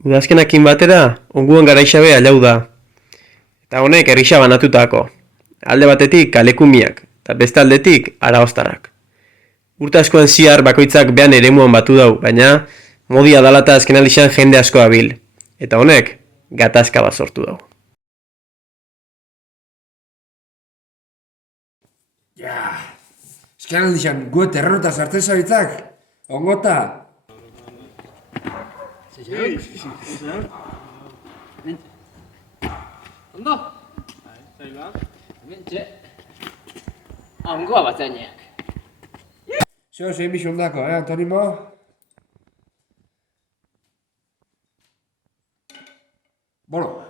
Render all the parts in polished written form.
Udazkenakin batera, onguan garaixabe alau da. Eta honek herrisa banatutako. Alde batetik kalekumiak, eta beste aldetik araoztarak. Urte askoan ziar bakoitzak behan eremuan batu dau, baina modia dalata azken aldixan jende asko abil. Eta honek, gatazka bat sortu dau. Ja, azken aldixan gu terrenota sartzen zabitzak, ongota. Ondo? Zaila? Hementxe. Ongoa batzaineak. Zeo zein bisondako, Antonimo? Bueno,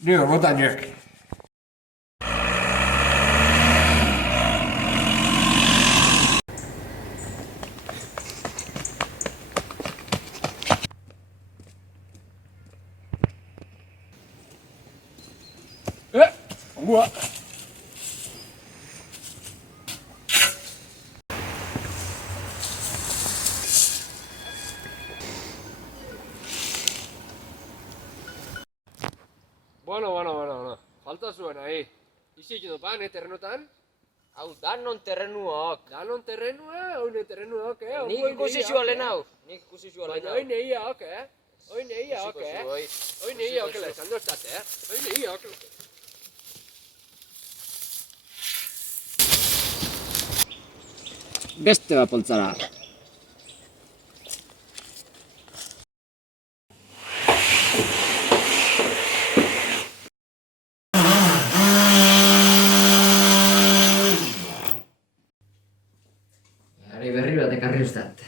nio botainek. Ongoa. Bueno. Falta zuen, ahi. Izik edo pan, terrenotan? Hau, danon terrenuok. Danon terrenua, oine terrenuak, Nik ikusi zua lehen hau. Baina oine iak, Oine iak, Ikusiko, Oine iak, esan doztat, Oine iak. Beste bat poltzara. Berri bat ekarri ustat.